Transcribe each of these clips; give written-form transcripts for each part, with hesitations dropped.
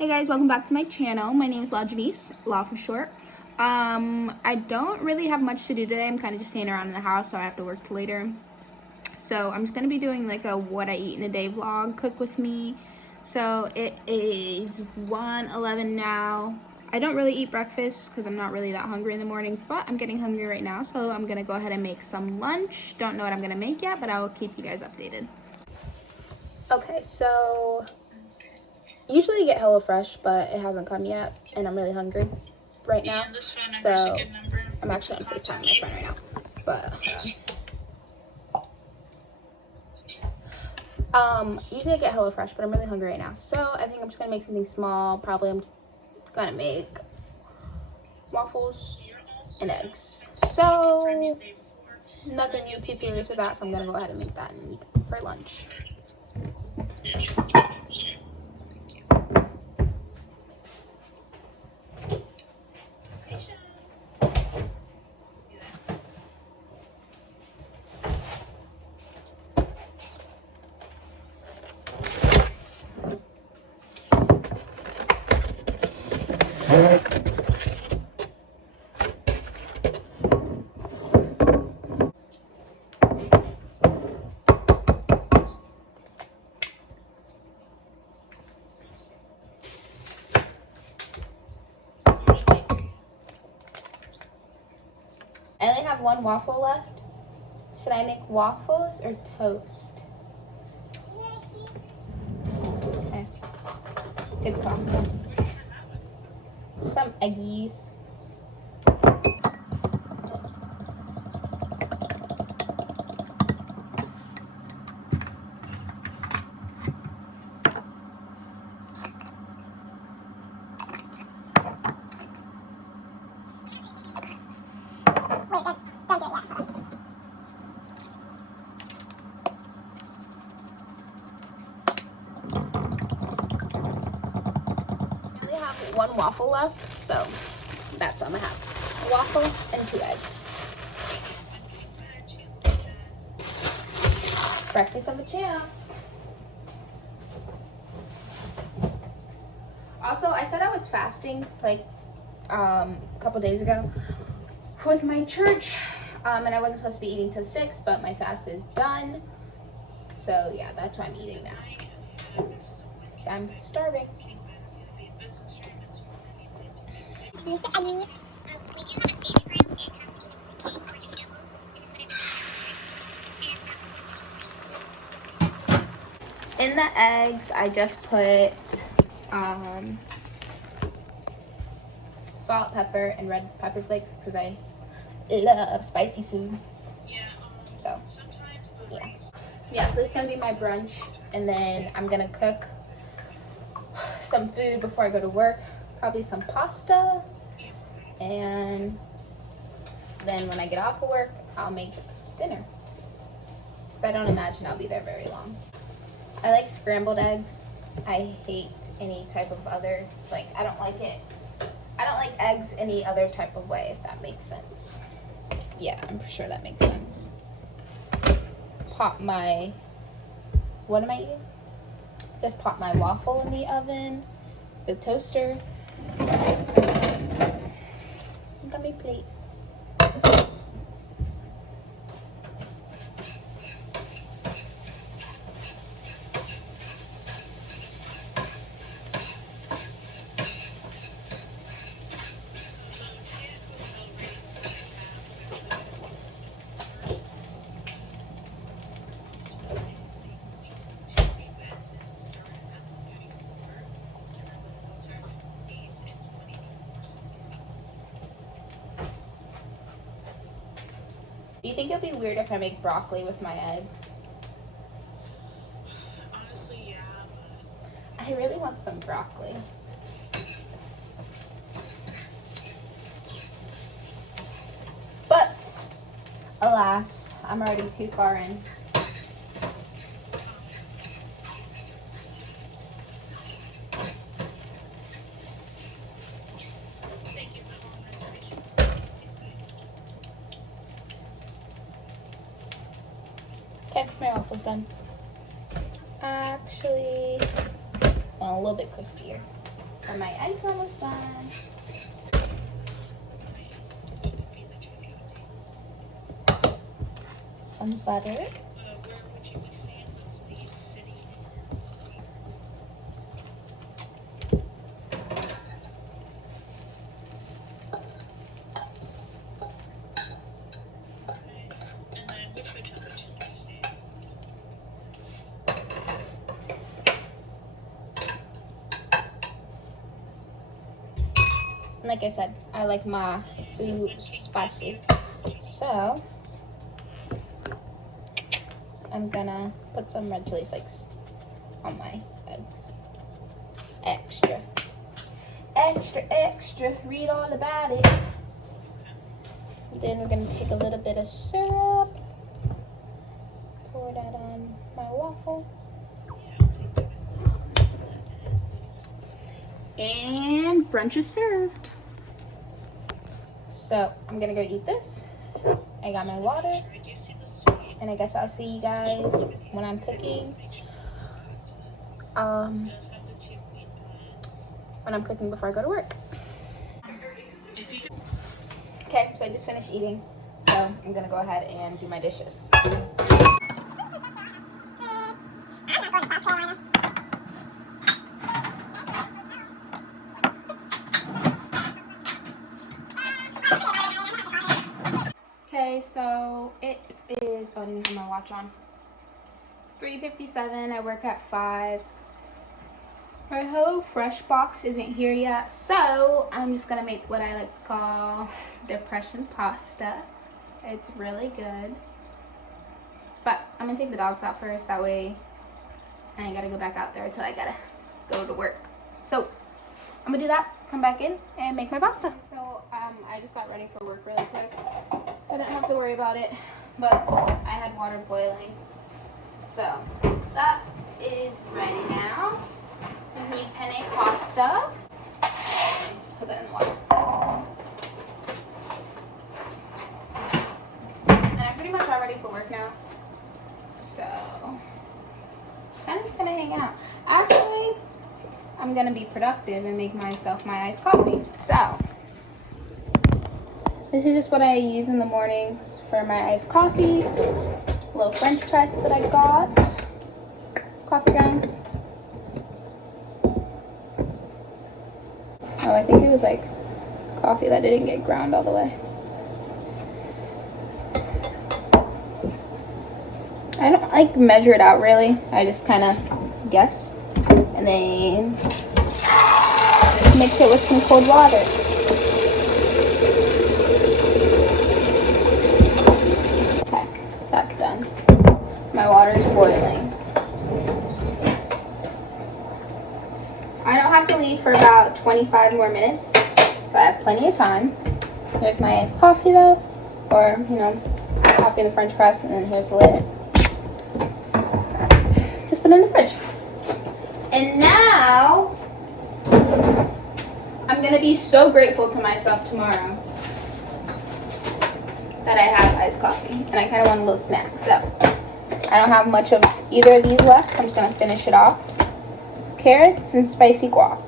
Hey guys, welcome back to my channel. My name is La Janice, Law for short. I don't really have much to do today. I'm kind of just staying around in the house, so I have to work later. So I'm just going to be doing like a what I eat in a day vlog, cook with me. So it is 1:11 now. I don't really eat breakfast because I'm not really that hungry in the morning, but I'm getting hungry right now. So I'm going to go ahead and make some lunch. Don't know what I'm going to make yet, but I will keep you guys updated. Okay, so usually get HelloFresh, but it hasn't come yet, and I'm really hungry right now. So I'm actually on FaceTime with my friend right now. But usually I get HelloFresh, but I'm really hungry right now. So I think I'm just gonna make something small. Probably I'm just gonna make waffles and eggs. So nothing too serious with that. So I'm gonna go ahead and make that and eat for lunch. I only have one waffle left. Should I make waffles or toast? Okay. Good call. Some eggies. One waffle left, so that's what I'm gonna have. A waffle and 2 eggs. Breakfast on the channel. Also, I said I was fasting like a couple days ago with my church, and I wasn't supposed to be eating till 6, but my fast is done. So yeah, that's why I'm eating now. So I'm starving. Here's the eggies. We do have a standard bread. It comes either with the cake or 2 doubles. It's just whatever you choose. In the eggs, I just put salt, pepper, and red pepper flakes because I love spicy food. So yeah, so this is gonna be my brunch, and then I'm gonna cook some food before I go to work. Probably some pasta, and then when I get off of work, I'll make dinner. Because I don't imagine I'll be there very long. I like scrambled eggs. I hate any type of other, like, I don't like eggs any other type of way, if that makes sense. Yeah, I'm sure that makes sense. Pop my, what am I eating? Just pop my waffle in the oven, the toaster. Got my plate. Do you think it'll be weird if I make broccoli with my eggs? Honestly, yeah. I really want some broccoli. But, alas, I'm already too far in. Thank you for the reservation. Okay, my waffle's done. Actually, well, a little bit crispier. And my eggs are almost done. Some butter. Where would you be saying was the city? Okay. And then which hotel would you like to stay at? Like I said, I like my food spicy. So I'm gonna put some red chili flakes on my eggs. Extra. Extra, extra. Read all about it. Then we're gonna take a little bit of syrup. Pour that on my waffle. And brunch is served. So I'm gonna go eat this. I got my water. And I guess I'll see you guys when I'm cooking. When I'm cooking before I go to work. Okay, so I just finished eating. So I'm gonna go ahead and do my dishes. Okay, so it is, oh, I didn't have my watch on. It's 3:57, I work at 5. My HelloFresh box isn't here yet, so I'm just gonna make what I like to call depression pasta. It's really good. But I'm gonna take the dogs out first, that way I ain't gotta go back out there until I gotta go to work. So I'm gonna do that, come back in, and make my pasta. So I just got ready for work really quick, so I didn't have to worry about it, but I had water boiling. So that is ready now. We need penne pasta. Just put that in the water. And I'm pretty much all ready for work now. So I'm just gonna hang out. Actually, I'm gonna be productive and make myself my iced coffee. So this is just what I use in the mornings for my iced coffee. A little French press that I got. Coffee grounds. Oh, I think it was like coffee that didn't get ground all the way. I don't like measure it out really. I just kind of guess. And then mix it with some cold water. Okay, that's done. My water is boiling. I don't have to leave for about 25 more minutes, so I have plenty of time. Here's my iced coffee though, or coffee in the French press, and then here's the lid. Just put it in the fridge. And now, I'm gonna be so grateful to myself tomorrow that I have iced coffee, and I kind of want a little snack. So, I don't have much of either of these left, so I'm just gonna finish it off. So, carrots and spicy guac.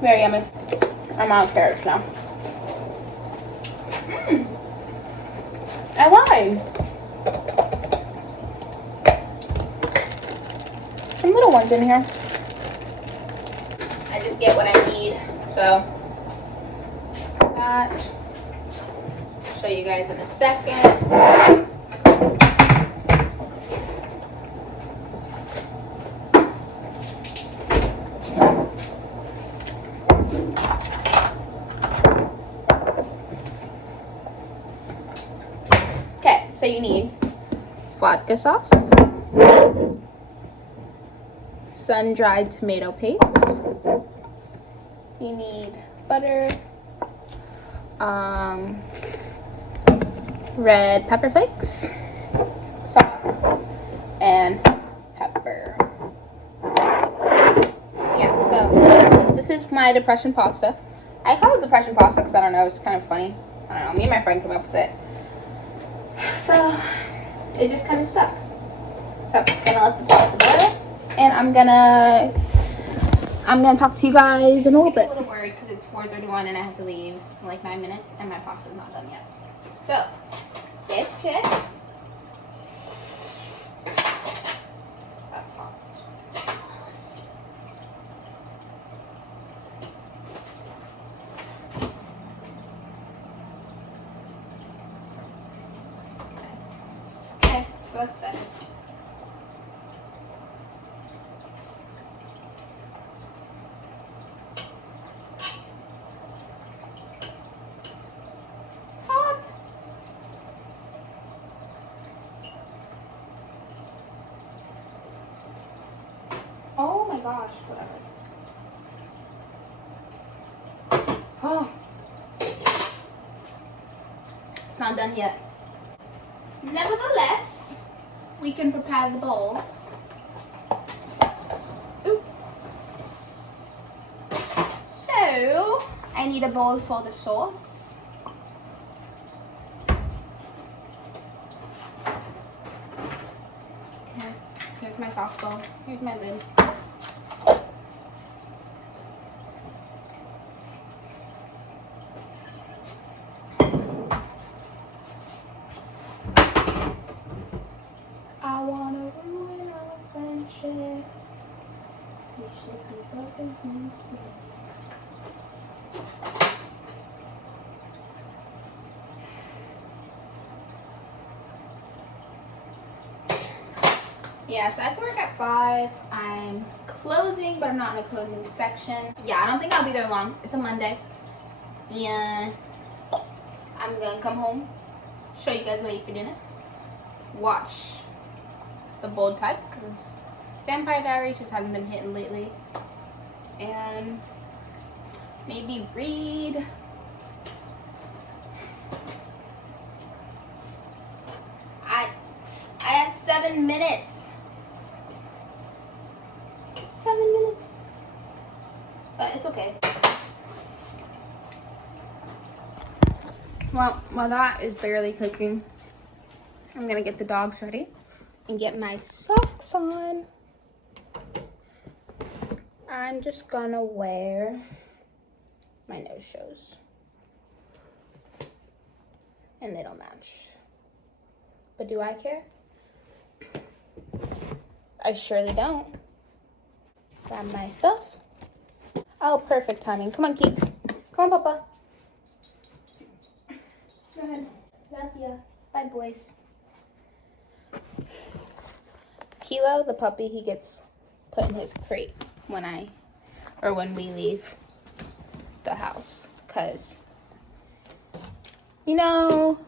Very yummy. I'm out of carrots now. I lied. Some little ones in here. I just get what I need, so that. Show you guys in a second. Okay, so you need vodka sauce, sun-dried tomato paste, you need butter, red pepper flakes, salt, and pepper. Yeah, so this is my depression pasta. I call it depression pasta because I don't know, it's kind of funny. I don't know, me and my friend came up with it. So it just kind of stuck. So I'm gonna let the pasta boil. and I'm gonna talk to you guys in a little bit. I'm a little worried because it's 4:31 and I have to leave in like 9 minutes and my pasta's not done yet. So, let's check. That's hot. Okay, so that's better. Hot. Oh my gosh, whatever. Oh. It's not done yet. Nevertheless, we can prepare the bowls. Oops. So, I need a bowl for the sauce. Okay, here's my sauce bowl. Here's my lid. I wanna ruin our friendship. We should be brothers instead. Yeah, so I have to work at 5. I'm closing, but I'm not in a closing section. Yeah, I don't think I'll be there long. It's a Monday. And I'm gonna come home, show you guys what I eat for dinner, watch The Bold Type, because Vampire Diaries just hasn't been hitting lately, and maybe read. I have 7 minutes. 7 minutes. But it's okay. Well, while that is barely cooking, I'm gonna get the dogs ready and get my socks on. I'm just gonna wear my no-shows. And they don't match. But do I care? I surely don't. Grab my stuff. Oh, perfect timing. Come on, Keeks. Come on, Papa. Go ahead. Love ya. Bye, boys. Kilo, the puppy, he gets put in his crate when we leave the house. Because, you know,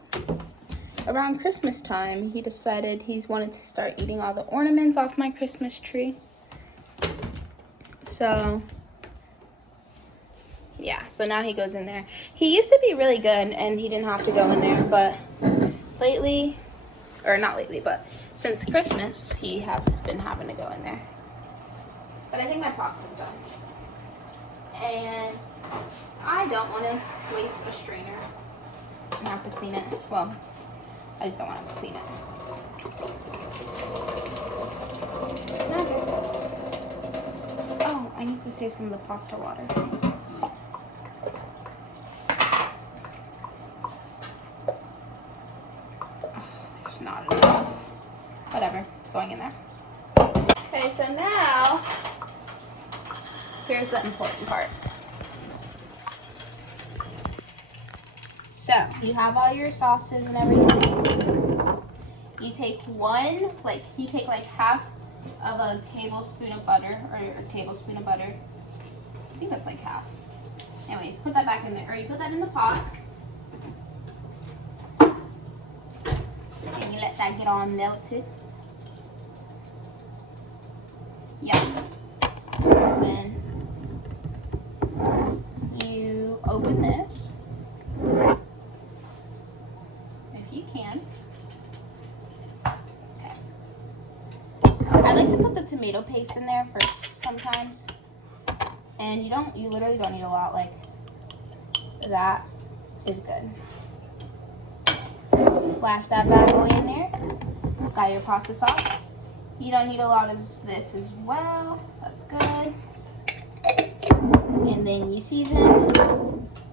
around Christmas time, he decided he wanted to start eating all the ornaments off my Christmas tree. So, yeah, so now he goes in there. He used to be really good and he didn't have to go in there, but lately, or not lately, but since Christmas, he has been having to go in there. But I think my pasta's done. And I don't want to waste a strainer and have to clean it. Well, I just don't want to clean it. Oh, I need to save some of the pasta water. There's not enough. Whatever, it's going in there. Okay, so now, here's the important part. So, you have all your sauces and everything. You take half of a tablespoon of butter, or a tablespoon of butter. I think that's like half. Anyways, put that back in there, or you put that in the pot. And you let that get all melted. Yeah. Then you open this. If you can. Okay. I like to put the tomato paste in there first sometimes. And you literally don't need a lot. Like, that is good. Splash that bad boy in there. Got your pasta sauce. You don't need a lot of this as well. That's good. And then you season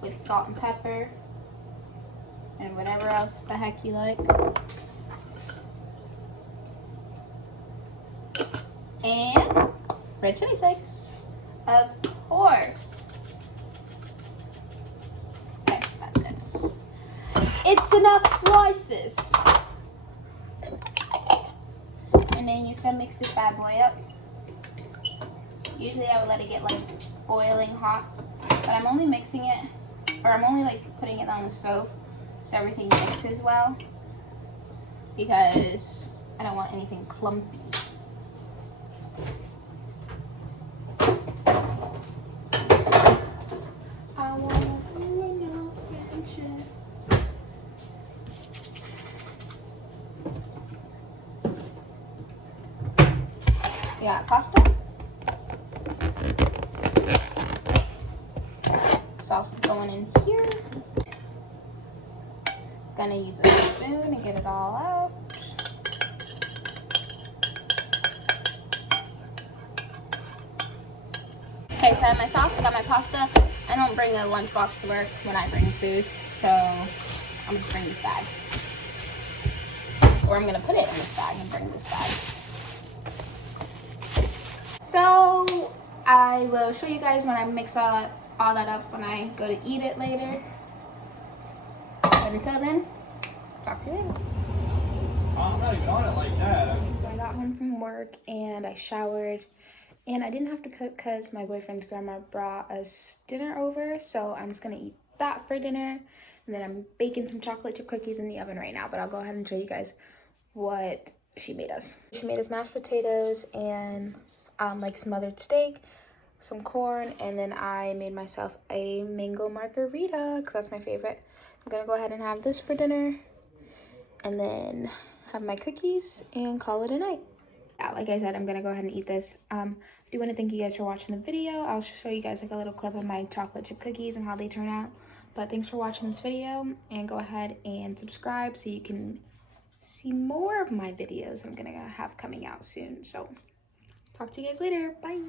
with salt and pepper and whatever else the heck you like. And red chili flakes, of course. Okay, that's good. It's enough slices. And then you just gotta mix this bad boy up. Usually I would let it get like boiling hot, but I'm only mixing it, or I'm only like putting it on the stove so everything mixes well, because I don't want anything clumpy. I wanna ruin your friendship. You got pasta? Sauce is going in here. Gonna use a spoon to get it all out. Okay, so I have my sauce, got my pasta. I don't bring a lunchbox to work when I bring food, so I'm gonna bring this bag. Or I'm gonna put it in this bag and bring this bag. So I will show you guys when I mix all that up when I go to eat it later. But until then, talk to you later. I'm not even on it like that. So I got home from work and I showered, and I didn't have to cook because my boyfriend's grandma brought us dinner over, so I'm just gonna eat that for dinner. And then I'm baking some chocolate chip cookies in the oven right now, but I'll go ahead and show you guys what she made us. She made us mashed potatoes and like smothered steak, some corn, and then I made myself a mango margarita because that's my favorite. I'm gonna go ahead and have this for dinner and then have my cookies and call it a night. Yeah, like I said, I'm gonna go ahead and eat this. I do want to thank you guys for watching the video. I'll show you guys like a little clip of my chocolate chip cookies and how they turn out. But thanks for watching this video, and go ahead and subscribe so you can see more of my videos I'm gonna have coming out soon. So talk to you guys later. Bye.